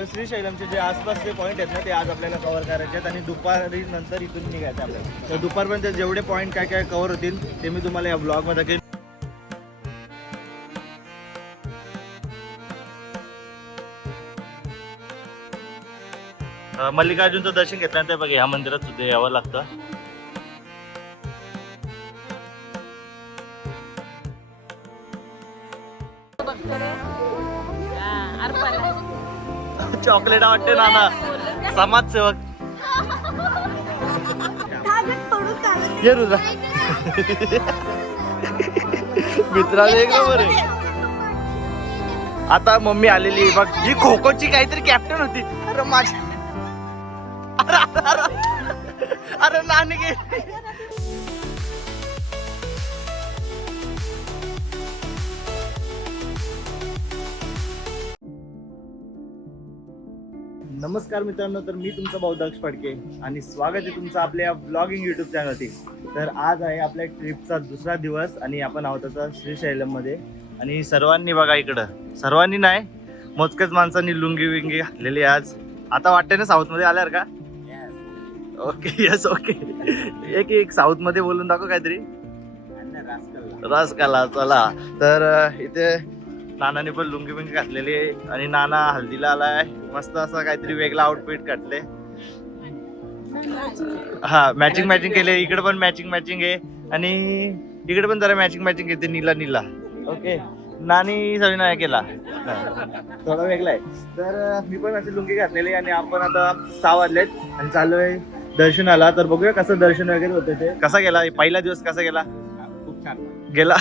तर श्रीशैलमचे जे आसपासचे पॉईंट आहेत ना ते आज आपल्याला कव्हर करायचे आहेत आणि दुपारी नंतर इथून निघायचं आपल्याला. तर दुपारपर्यंत जेवढे पॉईंट काय काय कव्हर होतील ते मी तुम्हाला या ब्लॉगमध्ये दाखवेन. मल्लिकार्जुनचं दर्शन घेतल्यानंतर बघा ह्या मंदिरात सुद्धा यावं लागतं. चॉकलेट वाटते नाना समाजसेवक ये रुजा मित्राला एक नंबर आहे. आता मम्मी आलेली बघ ही खो खोची काहीतरी कॅप्टन होती. अरे माझी अरे नानी गे नमस्कार मित्रांनो, तर मी तुमचा भाऊ दक्ष फडके आणि स्वागत आहे तुमचं आपल्या ब्लॉगिंग यूट्यूब चॅनलवरती. तर आज आहे आपल्या ट्रिपचा दुसरा दिवस आणि आपण आहोत आता श्रीशैलममध्ये. आणि सर्वांनी बघा इकडं, सर्वांनी नाही मोजक्याच माणसांनी लुंगी विंगी घातलेली आज. आता वाटतंय ना साऊथमध्ये आल्यावर का? Okay yes okay. एक साऊथमध्ये बोलून दाखव काहीतरी. रसकाला चला. तर इथे नानाने पण लुंगी बिंगी घातलेली आहे आणि नाना हल्दीला आलाय. मस्त असं काहीतरी वेगळा आउटफिट घातले. हा मॅचिंग केले. इकडे पण मॅचिंग आहे आणि इकडे पण जरा मॅचिंग येते नीला. ओके नानी सगळी नाही केला थोडा वेगळा आहे. तर मी पण अशी लुंगी घातलेली आणि आपण आता 6 वाजलेत आणि चाललोय दर्शनाला. तर बघूया कसं दर्शन वगैरे होतं ते. कसा गेला पहिला दिवस, कसा गेला? खूप छान गेला.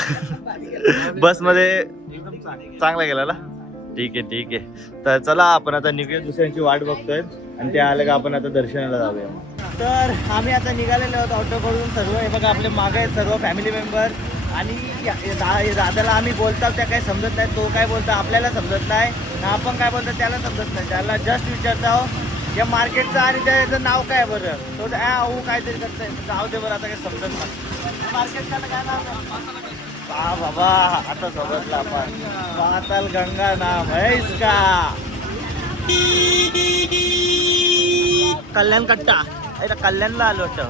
बस मध्ये चांगला गेला ना. ठीक आहे. तर चला आपण आता निघूया. दुसऱ्यांची वाट बघतोय आणि ते आलं का आपण आता दर्शनाला जाऊया. तर आम्ही आता निघालेलो आहोत ऑटोकडून. सर्व हे बघा आपले मागे आहेत सर्व फॅमिली मेंबर. आणि दादाला आम्ही बोलतो त्या काही समजत नाही. तो काय बोलतो आपल्याला समजत नाही. आपण काय बोलतो त्याला समजत नाही. त्याला जस्ट विचारतो या मार्केटचं आणि त्याचं नाव काय बरं. तो काहीतरी करतोय. जाऊ दे बरं, आता काही समजत नाही. मार्केटचं काय नाव बाबा आता समजलं आपण. पाताल गंगा नाम है इसका. कल्याण कट्टा. कल्याणला आलो होतं.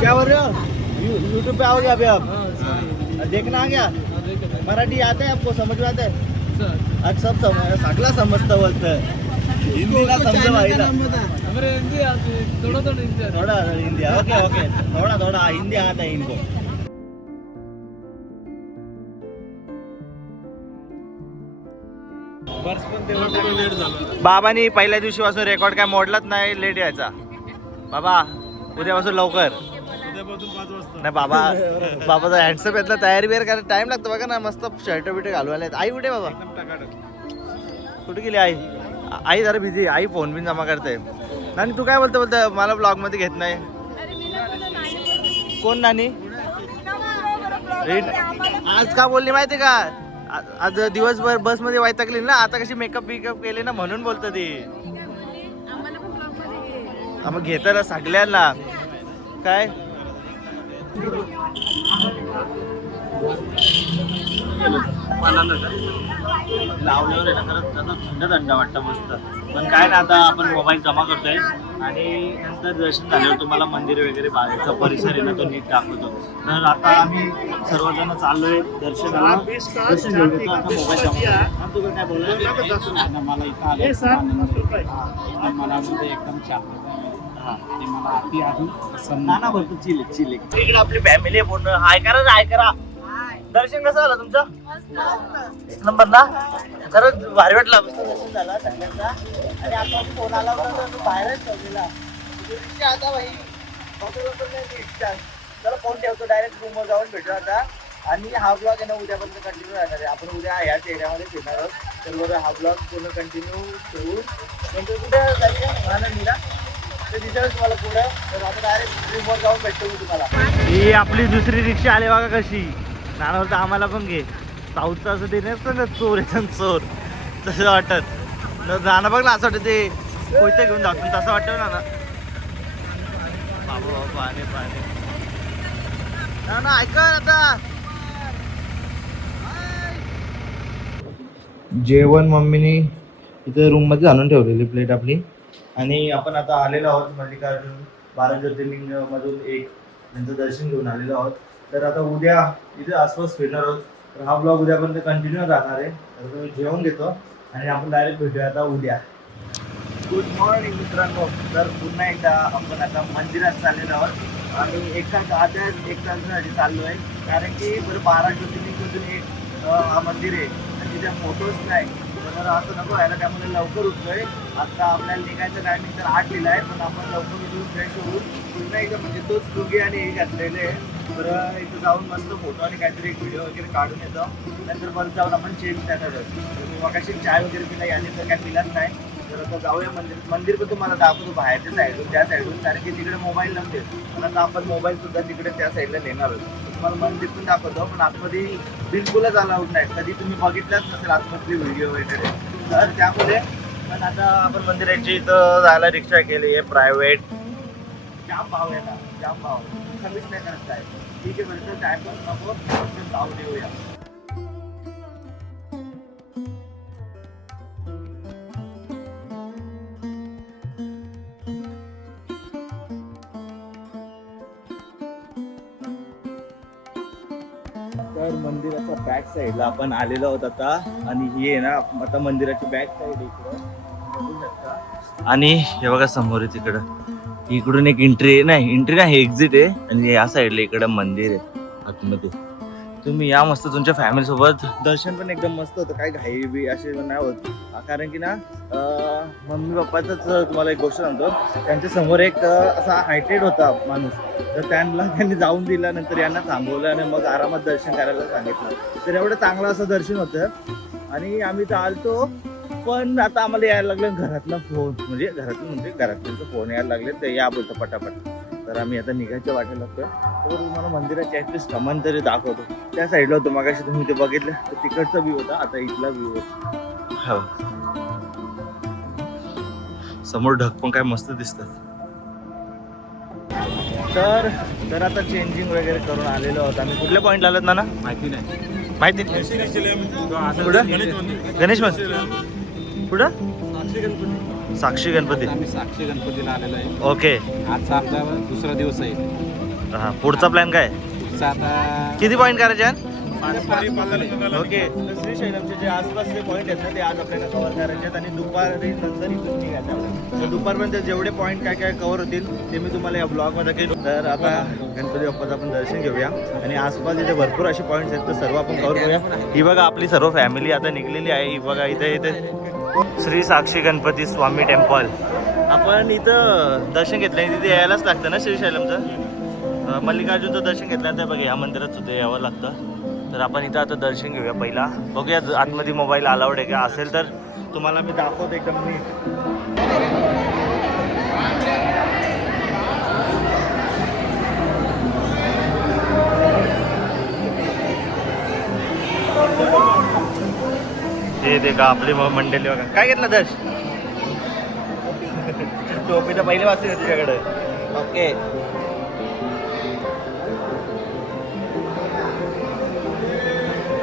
क्या बोल रहे हो? यूट्यूब पे आओगे अभी आप? देखना आ गया. मराठी आता है आपको? समझ में आता है? आज सब सगळा समजतं बोलतं. हिंदीला समजा भाईला. थोड़ा हिंदी. ओके थोड़ा हिंदी आता है इनको. बाबांनी पहिल्या दिवशीपासून रेकॉर्ड काय मोडलाच नाही. लेट यायचा बाबा. उद्यापासून लवकर. नाही बाबाचा हँडसप येतला. तयारी बियारी करायला टाइम लागतो बघा ना. मस्त शर्ट बिट घालून आले. आई कुठे बाबा? कुठे गेली आई जरा बिझी. आई फोन बिन जमा करते. नानी तू काय बोलतो मला ब्लॉग मध्ये घेत नाही. कोण नानी? आज का बोलली माहिती का? आज दिवसभर बस मध्ये वैतागली ना. आता कशी मेकअप केले ना म्हणून बोलतो ती. मग घेताना सगळ्यांना काय लावल्यावर आहे ना खरंच थंड वाटतं मस्त. पण काय ना आता आपण मोबाईल जमा करतोय आणि नंतर दर्शन झाल्यावर तुम्हाला मंदिर वगैरे बाहेरचा परिसर आहे ना तो नीट दाखवतो. तर आता आम्ही सर्वजण चाललोय दर्शनाला. दर्शन घेऊन येतो आता. मोबाईल जमा. तुला काय बोलायचं? मला इथं आलं मनामध्ये एकदम शांतता आणि मला अति अजून नाना भरतो. चिल इकडे आपली फॅमिली आहे पूर्ण. हाय करा. दर्शन कसं झालं तुमचं? एक नंबर ना. खरंच भारी वाटलं. दर्शन झाला सगळ्यांचा. आणि आता फोन आला होता तो बाहेरच ठेवलेला. आता भाई चला फोन ठेवतो. डायरेक्ट रूमवर जाऊन भेटू आता. आणि हा ब्लॉग आहे ना उद्यापर्यंत कंटिन्यू राहणार आहे. आपण उद्या ह्याच एरियामध्ये फिरणार आहोत. तर बरं हा ब्लॉग पूर्ण कंटिन्यू ठेवून नंतर कुठे जायचं मीरा ते दिसेल तुम्हाला पुढे. तर आपण डायरेक्ट रूमवर जाऊन भेटतो मी तुम्हाला. ही आपली दुसरी रिक्षा आली बघा कशी. नाना बोलतं आम्हाला पण घे. साऊथचं असं ते नसतं ना चोर चोर तसं वाटत. नाना बघ ना असं वाटतं ते कोयते घेऊन जातो तसं वाटतं ना. बाबा पाणी ना ऐका आता. जेवण मम्मीनी इथे रूममध्ये आणून ठेवलेली प्लेट आपली. आणि आपण आता आलेलो आहोत मल्लिकार्जुन 12 ज्योतिर्लिंगमधून एक त्यांचं दर्शन घेऊन आलेलो आहोत. तर आता उद्या इथे आसपास फिरणार आहोत. तर हा ब्लॉग उद्यापर्यंत कंटिन्यू राहणार आहे. तर तुम्ही जेवून घेतो आणि आपण डायरेक्ट भेटूया आता उद्या. गुड मॉर्निंग मित्रांनो. तर पुन्हा एकदा आपण आता मंदिरात चाललेलो आहोत आणि एक तासासाठी चाललो आहे. कारण की बरं 12 ज्योतिर्लिंगमधून एक हा मंदिर आहे आणि तिथे फोटोच नाही. तर असं नको व्हायला, त्यामुळे लवकर उठलोय. आता आपल्याला निघायचं टायमिंग तर 8 लिहिला आहे, पण आपण लवकर उठून फ्रेश होऊन पुन्हा एकदा म्हणजे तोच लुगी आणि हे घातलेले आहे. तर इथं जाऊन मस्त फोटो आणि काहीतरी एक व्हिडिओ वगैरे काढून येतो. नंतर परत जाऊन आपण चेंज करणार आहोत. मग अशी चाय वगैरे पिला, याने तर काय पिलाच नाही. तर आता जाऊया मंदिर पण तुम्हाला दाखवतो बाहेरच्या साईडून, त्या साईडून, कारण की तिकडे मोबाईल नसते. पण आता आपण मोबाईल सुद्धा तिकडे त्या साईडला नेणार आहोत. तुम्हाला मंदिर पण दाखवतो, पण आतमध्ये बिलकुलच अलाउड नाही. कधी तुम्ही बघितलंच नसेल आतमधली व्हिडिओ वगैरे. तर त्यामुळे पण आता आपण मंदिराची इथं जायला रिक्षा केली आहे प्रायव्हेट. जाम भाव आहे ना, जाम भाव कमीच नाही करत आहे. ठीक आहे, म्हणजे टाइमपास नको, जाऊ देऊया. तर मंदिराच्या बॅक साईडला आपण आलेलो आहोत आता. आणि ही आहे ना आता मंदिराची बॅक साईड इकडं बघू शकता. आणि हे बघा समोर आहे तिकडं, इकडून एक एंट्री नाही एक्झिट आहे. आणि या साईडला इकडं मंदिर आहे आतमध्ये. तुम्ही या मस्त तुमच्या फॅमिली सोबत. दर्शन पण एकदम मस्त होतं, काय घाई बी असे नाही होत. कारण की ना मम्मी पप्पाचंच तुम्हाला एक गोष्ट सांगतो. त्यांच्या समोर एक असा हायटेड होता माणूस. तर त्यांनी जाऊन दिला, नंतर यांना थांबवलं आणि मग आरामात दर्शन करायला सांगितलं. तर एवढं चांगलं असं दर्शन होतं. आणि आम्ही तर आलतो, पण आता आम्हाला यायला लागलं घरातला फोन, म्हणजे घरातल्यांचा फोन यायला लागले. ते या बोलतो पटापट. तर आम्ही आता निघायच्या वाटेला लागतो. तर तुम्हाला मंदिराची ॲटलिस्ट कमान तरी दाखवतो. त्या साईडला होतं मगाशी तुम्ही ते बघितलं, तर तिकडचा व्ह्यू होता. आता इथला व्ह्यू होता. हो, समोर ढग पण काय मस्त दिसतात. तर आता चेंजिंग वगैरे करून आलेलो आहोत आम्ही. कुठल्या पॉईंटला आलोत ना? माहिती नाही. गणेश मंदिर पुढं साक्षी गणपती. आम्ही साक्षी गणपतीला आलेलो आहे. ओके, आजचा आमचा दुसरा दिवस आहे. हा, पुढचा प्लॅन काय? पुढचा आता किती पॉईंट करायचे? ओके. ओके, श्रीशैलमचे जे आसपासचे पॉईंट आहेत ना, ते आज आपल्याला कव्हर करायचे आहेत. आणि दुपारी नंतर इथून निघायचं. तर दुपारपर्यंत जेवढे पॉईंट काय काय कव्हर होतील ते मी तुम्हाला या ब्लॉगमध्ये केलो. तर आता गणपती बाप्पाचं आपण दर्शन घेऊया. आणि आसपास इथे भरपूर असे पॉईंट्स आहेत, तर सर्व आपण कव्हर करूया. ही बघा आपली सर्व फॅमिली आता निघलेली आहे. ही बघा इथे श्री साक्षी गणपती स्वामी टेम्पल. आपण इथं दर्शन घेतलं आहे, तिथे यायलाच लागतं ना श्रीशैलमचं. मल्लिकार्जुनचं दर्शन घेतलं तर बघा ह्या मंदिरात सुद्धा यावं लागतं. तर आपण इथं आता दर्शन घेऊया पहिला. बघूया आतमध्ये मोबाईल अलाउड आहे का, असेल तर तुम्हाला मी दाखवतो एकदम नीट. हे दे का आपली मंडळी बघा. काय घेतलं दर्श? टोपी तर पहिले वाजते तुझ्याकडे. Okay,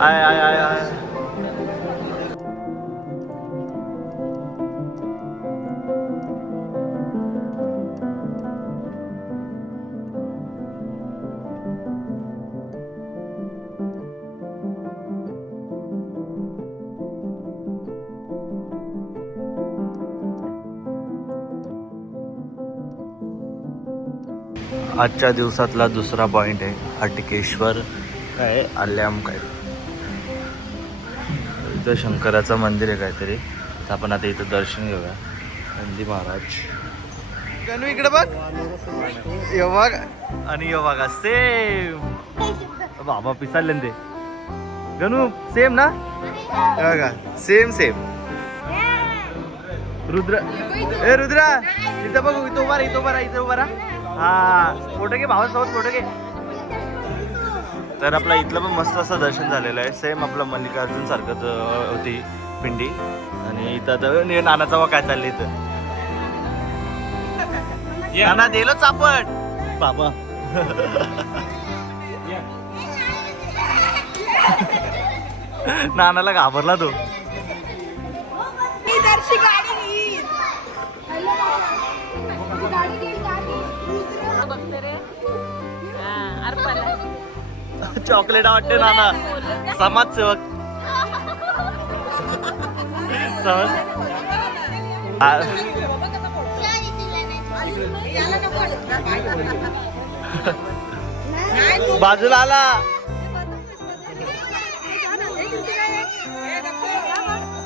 I. आजच्या दिवसातला दुसरा पॉइंट आहे हटकेश्वर. काय आल्याम काय इथं शंकराचं मंदिर आहे काहीतरी. तर आपण आता इथं दर्शन घेऊया. नंदी महाराज. गणू इकडे बघ, यो बघ आणि यो बघा सेम. बाबा पिसाले ते गणू सेम ना, बघा सेम. रुद्र, ए रुद्रा इथं बघू, इथं उभा राहा. हा, फोटो घे भावासोबत, फोटो घे. तर आपला इथलं पण मस्त असं दर्शन झालेलं आहे. सेम आपलं मल्लिकार्जुन सारखंच होती पिंडी. आणि इथं आता नानाचा वा काय चाललंय इथं. नाना दिलो चापट बाबा. नानाला घाबरला तो. चॉकलेट वाटते नाना समाजसेवक समज बाजूला आला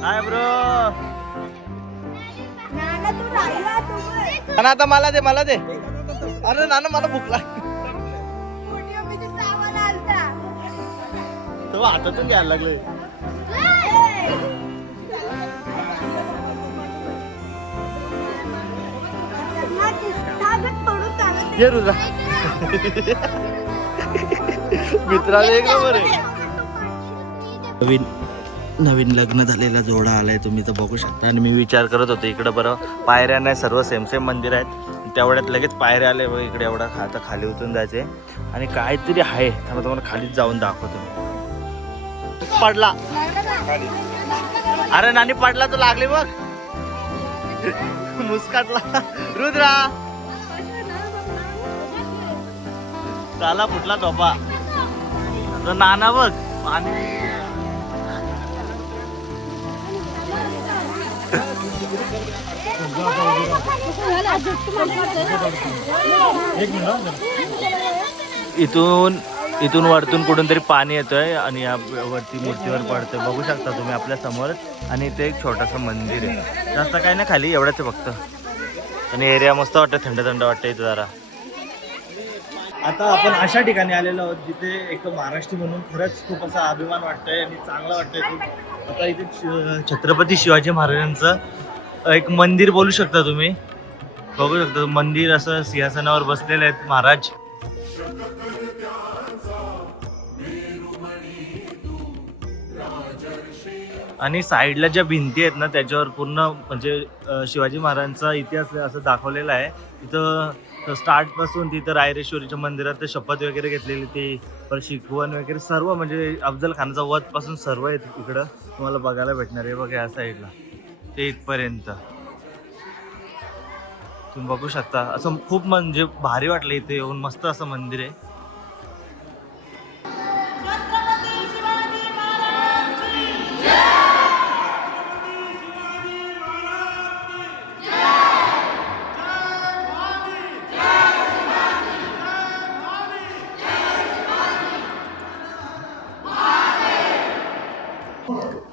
हाय ब्रो नाना आता मला दे अरे नाना मला भूक लागली तो हातातून घ्यायला लागले ये रुजा मित्राला एक नंबर आहे नवीन लग्न झालेला जोडा आलाय तुम्ही तर बघू शकता आणि मी विचार करत होतो इकडं बरं पायऱ्या नाही सर्व सेम मंदिर आहेत तेवढ्यात लगेच पायऱ्या आले बघ इकडे एवढा आता खाली उतरून जायचे आणि काहीतरी आहे त्यामुळे तुम्हाला खालीच जाऊन दाखवतो पडला अरे नानी पडला तो लागले बघ मुस्काटला रुद्रा झाला फुटला टोपा तो नाना बघ पाणी इथून वरतून कुठून तरी पाणी येतोय आणि या वरती मूर्तीवर पडतोय बघू शकता तुम्ही आपल्या समोर आणि इथे एक छोटंसं मंदिर आहे जास्त काही नाही खाली एवढंच आहे फक्त आणि एरिया मस्त वाटतं थंड वाटतं इथं जरा आता आपण अशा ठिकाणी आलेलो आहोत जिथे एक महाराष्ट्री म्हणून खरंच खूप असा अभिमान वाटतोय आणि चांगला वाटतंय खूप आता इथे छत्रपती शिवाजी महाराजांचं एक मंदिर बोलू शकता तुम्ही बघू शकता मंदिर असं सिंहासनावर बसलेले आहेत महाराज आणि साईडला ज्या भिंती आहेत ना त्याच्यावर पूर्ण म्हणजे शिवाजी महाराजांचा इतिहास असं दाखवलेला आहे इथं स्टार्ट पासून तिथं रायरेश्वरीच्या मंदिरात शपथ वगैरे घेतलेली ती पर शिकवण वगैरे सर्व म्हणजे अफजल खानाचा वध पासून सर्व आहे इकडं तुम्हाला बघायला भेटणार आहे बघा या साईडला ते इथपर्यंत तुम्ही बघू शकता असं खूप म्हणजे भारी वाटलं इथे येऊन मस्त असं मंदिर आहे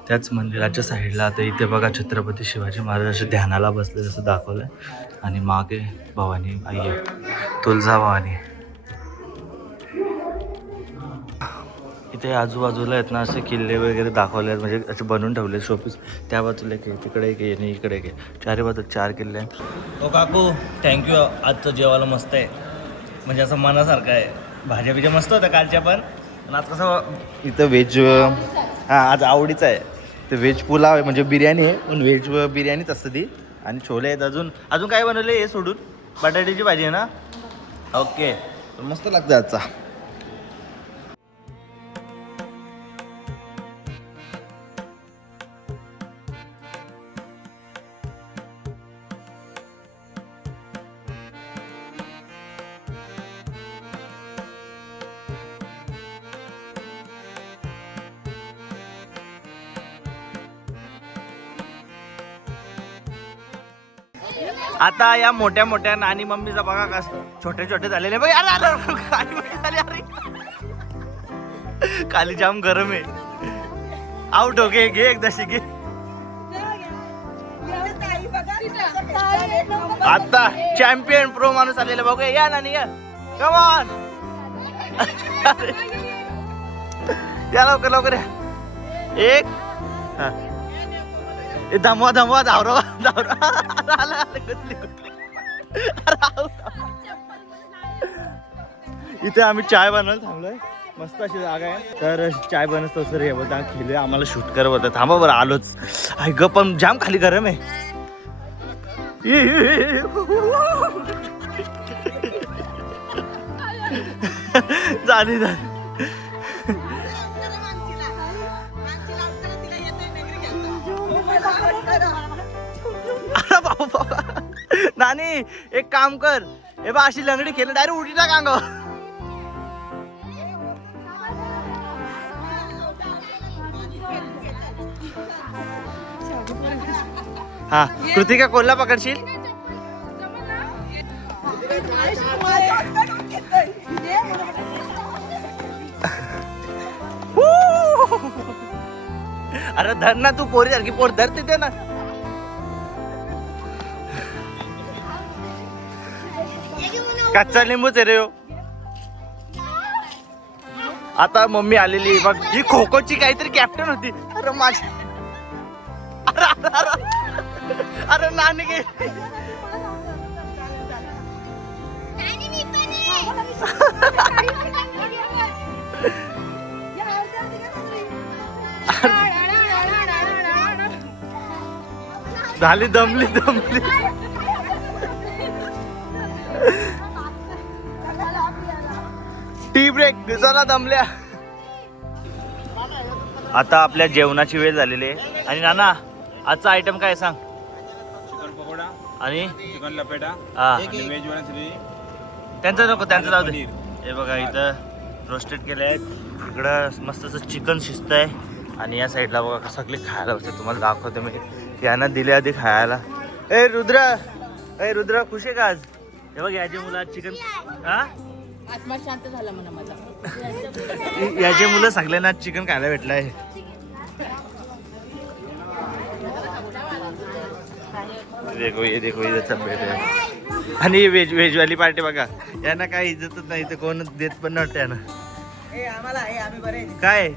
त्याच मंदिराच्या साईडला आता इथे बघा छत्रपती शिवाजी महाराज असे ध्यानाला बसले जसं दाखवलंय आणि मागे भवानी आई आहे तुळजा भवानी इथे आजूबाजूला आहेत ना असे किल्ले वगैरे दाखवले आहेत म्हणजे असे बनवून ठेवले शोपीस त्या बाजूला एक तिकडे एक आणि इकडे एक चारी बाजूला 4 किल्ले आहेत ओ काकू थँक्यू आजचं जेवायला मस्त आहे म्हणजे असं मनासारखं आहे भाज्या बिज्या मस्त होत्या कालच्या पण आज कसं इथं व्हेज हां आज आवडीचं आहे ते व्हेज पुलाव आहे म्हणजे बिर्याणी आहे पण व्हेज बिर्याणीच असतं ती आणि छोले आहेत अजून काय बनवले हे सोडून बटाट्याची भाजी आहे ना ओके मस्त लागतं आजचा आता या मोठ्या मोठ्या नानी मम्मीचा बघा का छोटे छोटे झालेले बघ अरे खाली जाम गरम आहे आउट हो घे एकदाशी घे आता चॅम्पियन प्रो माणूस आलेला बघू या नानी या कम ऑन या लवकर या एक धमवा धावरा इथे आम्ही चाय बनवायला थांबलोय मस्त अशी जागा आहे तर चाय बनवतो सर हे बोलता खेळूया आम्हाला शूट कर बोलता थांबा बरं आलोच आहे ग पण जाम खाली गरम आहे झाली बाबा नानी एक काम कर, हे बा अशी लंगडी खेळ डायरेक्ट उडी टाक अंगावर. हा कृतिका कोल्हा पकडशील. अरे धर ना तू, पोरी सारखी पोर धर तिथे ना. कच्चा लिंबूच आहे रे हो. आता मम्मी आलेली बघ, ही खो खोची काहीतरी कॅप्टन होती. अरे माझी अरे नानी गे झाली, दमली. टी ब्रेक दिसायला दमल्या. आता आपल्या जेवणाची वेळ झालेली आहे. आणि नाना आजचा आयटम काय सांग. चिकन पकोडा आणि चिकन लपेटा हा आणि व्हेज वाल्यांसाठी त्यांचं नको, त्यांचं जाऊ दे. पनीर. हे बघा इथं रोस्टेड केले आहेत, इकडं मस्त असं चिकन शिजत आहे. आणि या साईडला बघा कसं सगळे खायला बसते. तुम्हाला दाखवतो मी, यांना दिले आधी खायला. ए रुद्र खुश आहे का आज. हे बघ याचे मुलं आज चिकन, हा आत्मा शांत झाला म्हणा माझा. याचे मुलं सगळ्यांना आज चिकन खायला भेटलं आहे. देखो इधर सब बैठे हैं. आणि वेज वाली पार्टी बघा, यांना काय इज्जतच नाही, तर कोण देत पण नव्हतं यांना. काय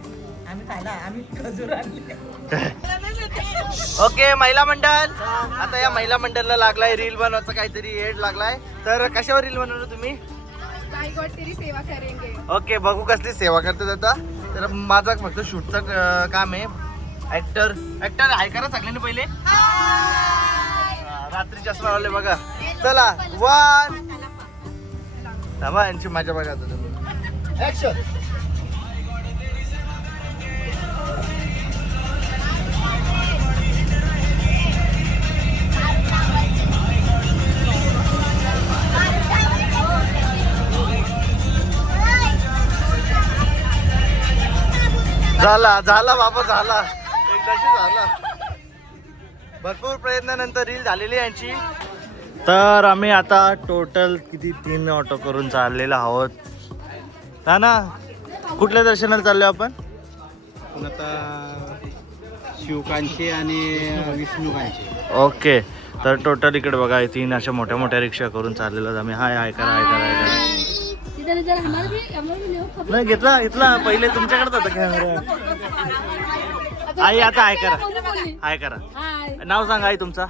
ओके महिला मंडळ. आता या महिला मंडळला लागलाय रील बनवायचा काहीतरी एड लागलाय. तर कशावर रील बनवणार तुम्ही. सेवा करेंगे. ओके बघू कसली सेवा करतात आता. तर माझा फक्त शूटचं काम आहे. ऍक्टर हाय करा सगळ्यांनी पहिले. रात्री चष्मा लावले बघा. चला 1 थांबा, यांची माझ्या बघा तुम्ही. ऍक्शन. झाला बाबा, झाला एकदाशी झाला. भरपूर प्रयत्नानंतर रील झालेली यांची. तर आम्ही आता टोटल किती 3 ऑटो करून चाललेलो आहोत. ना कुठल्या दर्शनाला चाललो आपण. पण आता शिवकांची आणि विष्णुकांची. ओके तर टोटल इकडे बघा 3 अशा मोठ्या मोठ्या रिक्षा करून चाललेलो आम्ही. हाय करा. नाही घेतला पहिले तुमच्याकडेच होता कॅमेरा. आई आता हाय करा. नाव सांगा आई तुमचा.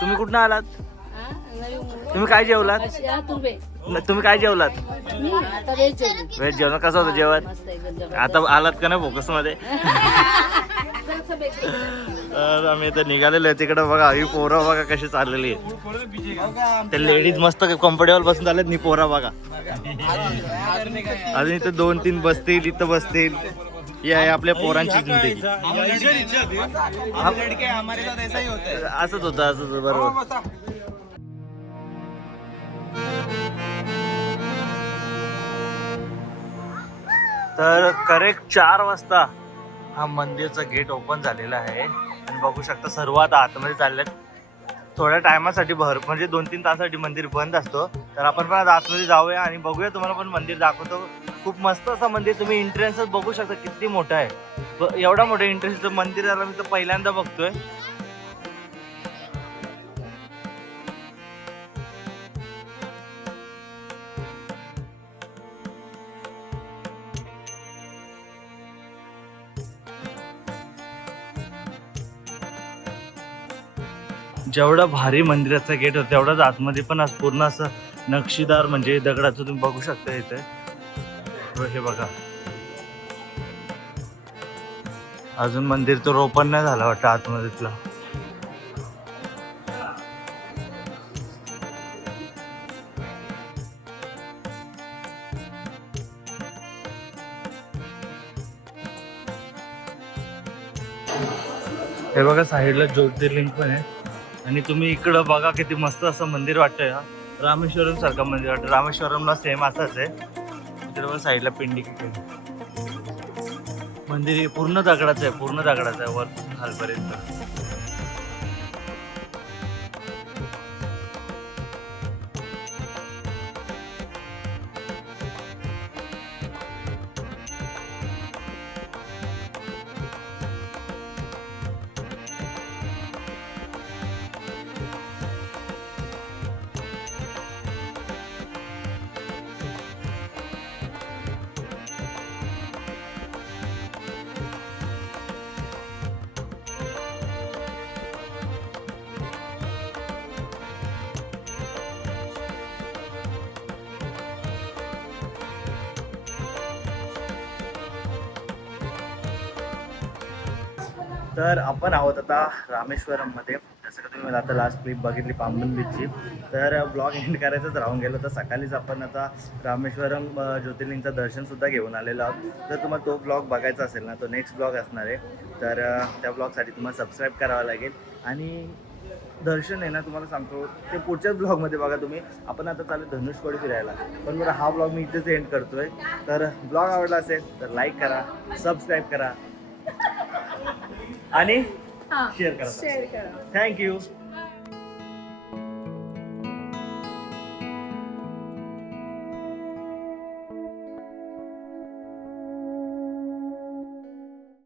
तुम्ही कुठनं आलात. तुम्ही काय जेवलात. तुम्ही काय जेवलात. व्हेज जेवण. कसं होतं जेवण. आता आलात का ना फोकस मध्ये. तर आम्ही इथे निघालेलो आहे. तिकडे बघा ही पोरं बघा कशी चाललेली आहे. ते लेडीज मस्त कम्फर्टेबल बसून चाललेत. नि पोरं बघा अजून इथं 2-3 बसतील, इथं बसतील. ही आहे आपल्या पोरांची जिंदगी. असंच होतं बरोबर. तर करेक्ट 4 वाजता हा मंदिरचा गेट ओपन झालेला आहे. आणि बघू शकता सर्व आता आतमध्ये चाललेत. थोड्या टायमासाठी म्हणजे 2-3 तासासाठी मंदिर बंद असतो. तर आपण पण आता आतमध्ये जाऊया आणि बघूया. तुम्हाला पण मंदिर दाखवतो. खूप मस्त असं मंदिर. तुम्ही एंट्रन्सच बघू शकता किती मोठं आहे. एवढा मोठं एंट्रन्स मंदिराला मी तर पहिल्यांदा बघतोय. जेवढा भारी मंदिराचा गेट होता तेवढाच आतमध्ये पण पूर्ण असं नक्षीदार म्हणजे दगडाचं तुम्ही बघू शकता इथे. हे बघा अजून मंदिर तर ओपन नाही झालं वाटतं आतमध्येतला. हे बघा साईडला ज्योतिर्लिंग पण आहे. आणि तुम्ही इकडं बघा किती मस्त असं मंदिर वाटतंय हा. रामेश्वरम सारखं मंदिर वाटतं. रामेश्वरमला सेम असंच आहे. इकडे पण साईडला पिंडी मंदिर हे पूर्ण दगडाचं आहे, पूर्ण दगडाचं आहे वर खालपर्यंत. तर आपण आहोत आता रामेश्वरममध्ये. जसं का तुम्ही मला आता लास्ट क्लिप बघितली पांबन बीचची, तर ब्लॉग एंड करायचंच राहून गेलो. तर सकाळीच आपण आता रामेश्वरम ज्योतिर्लिंगचं दर्शनसुद्धा घेऊन आलेलो आहोत. तर तुम्हाला तो ब्लॉग बघायचा असेल ना, तो नेक्स्ट ब्लॉग असणार आहे. तर त्या ब्लॉगसाठी तुम्हाला सबस्क्राईब करावं लागेल. आणि दर्शन आहे ना, तुम्हाला सांगतो ते पुढच्याच ब्लॉगमध्ये बघा तुम्ही. आपण आता चालू धनुषकोडी फिरायला, पण मला हा ब्लॉग मी इथेच एंड करतोय. तर ब्लॉग आवडला असेल तर लाईक करा, सबस्क्राईब करा आणि शेअर करा. शेअर करा. थँक्यू.